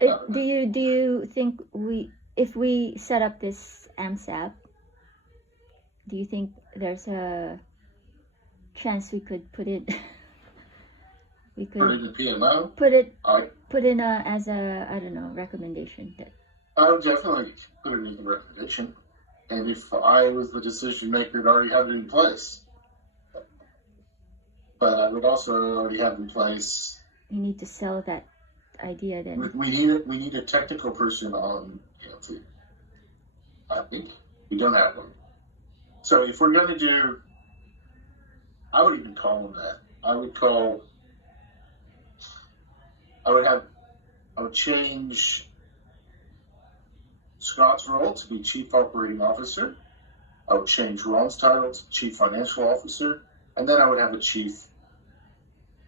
Do you think if we set up this Amsap, do you think there's a chance we could put it we Put it could in PMO. put in as a, I don't know, recommendation that I would definitely put it in the recommendation. And if I was the decision maker, I'd already have it in place. But I would also already have in place. you need to sell that idea then. We need a technical person on ELT. I think we don't have one. So if we're going to do, I would even call them that. I would change Scott's role to be Chief Operating Officer. I would change Ron's title to Chief Financial Officer, and then I would have a Chief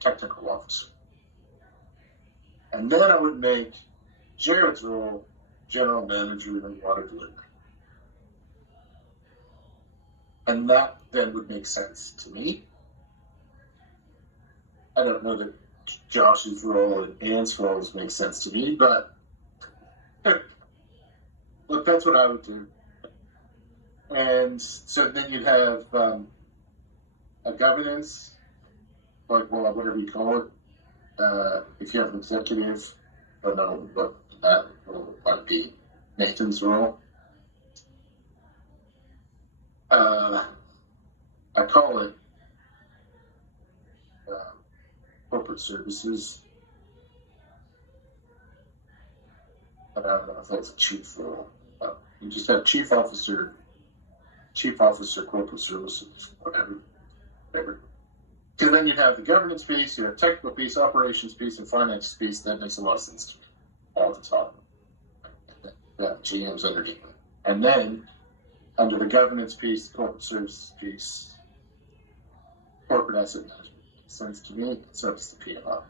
Technical Officer. And then I would make Jared's role General Manager of Water Delivery. And that then would make sense to me. I don't know that Josh's role and Ann's roles make sense to me, but look, that's what I would do. And so then you'd have a governance, like, well, whatever you call it. If you have an executive, I don't know what that role might be. Nathan's role. I call it corporate services. I don't know if that's a chief role. You just have chief officer, corporate services, whatever. Because then you have the governance piece, you have technical piece, operations piece, and finance piece. That makes a lot of sense to me all the time. Yeah, GM's underneath it. And then under the governance piece, corporate services piece, corporate asset management makes sense to me. So does the PMO.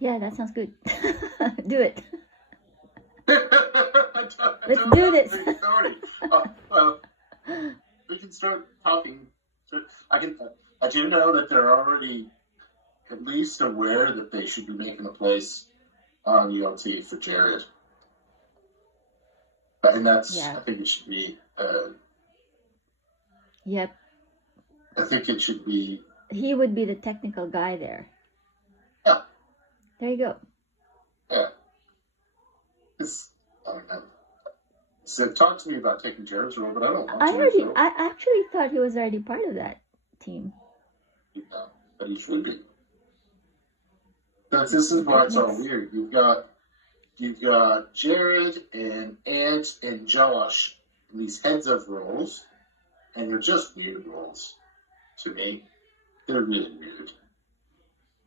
Yeah, that sounds good. Do it. Let's do this. We can start talking. I do know that they're already at least aware that they should be making a place on ULT for Jared. And that's, yeah. I think it should be. Yep. I think it should be. He would be the technical guy there. Yeah. There you go. Yeah. So talk to me about taking Jared's role, but I don't want to. I actually thought he was already part of that team. Yeah, but he should be. But this is why it's all weird. You've got Jared and Ant and Josh in these heads of roles, and they're just weird roles to me. They're really weird.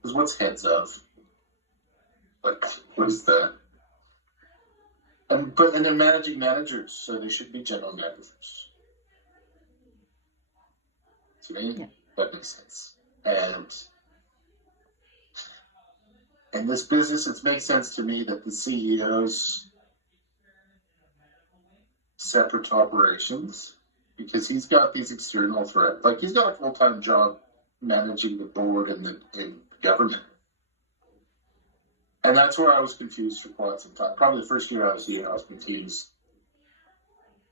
Because what's heads of? Like, what is that? And they're managing managers, so they should be general managers. To me, yeah. That makes sense. And in this business, it makes sense to me that the CEO's separate operations, because he's got these external threats. Like, he's got a full-time job managing the board and the government. And that's where I was confused for quite some time. Probably the first year I was here, I was confused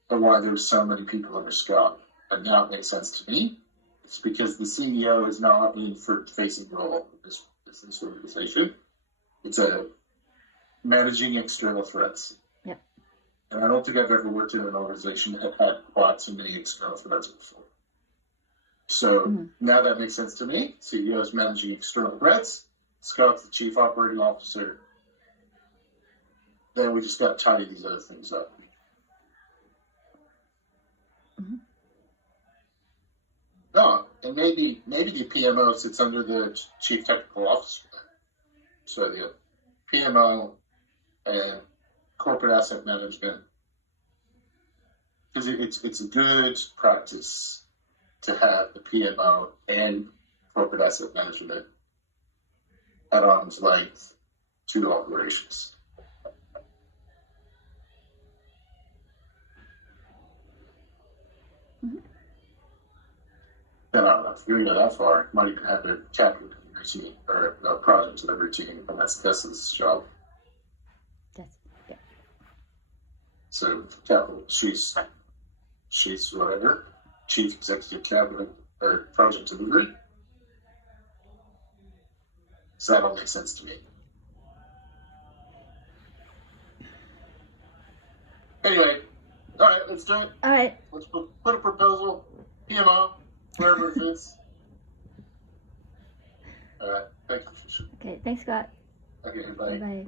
on why there were so many people under Scott. And now it makes sense to me. It's because the CEO is not in for facing role in this business organization. It's a managing external threats. Yep. And I don't think I've ever worked in an organization that had quite so many external threats before. So now that makes sense to me. CEO is managing external threats. Scott's the chief operating officer. Then we just got to tidy these other things up. Mm-hmm. No, and maybe the PMO sits under the chief technical officer. So the PMO and corporate asset management, because it's a good practice to have the PMO and corporate asset management at arm's length to operations. Mm-hmm. And I don't know if you're going that far, you might even have a chat with him routine or a project to the routine, and that's his job. That's yeah. So capital chief whatever, chief executive cabinet or project delivery. So that all makes sense to me. Anyway, all right, let's do it. All right. Let's put a proposal, PMO, wherever it fits. All right, thank you. Okay, thanks, Scott. Okay, bye. Bye.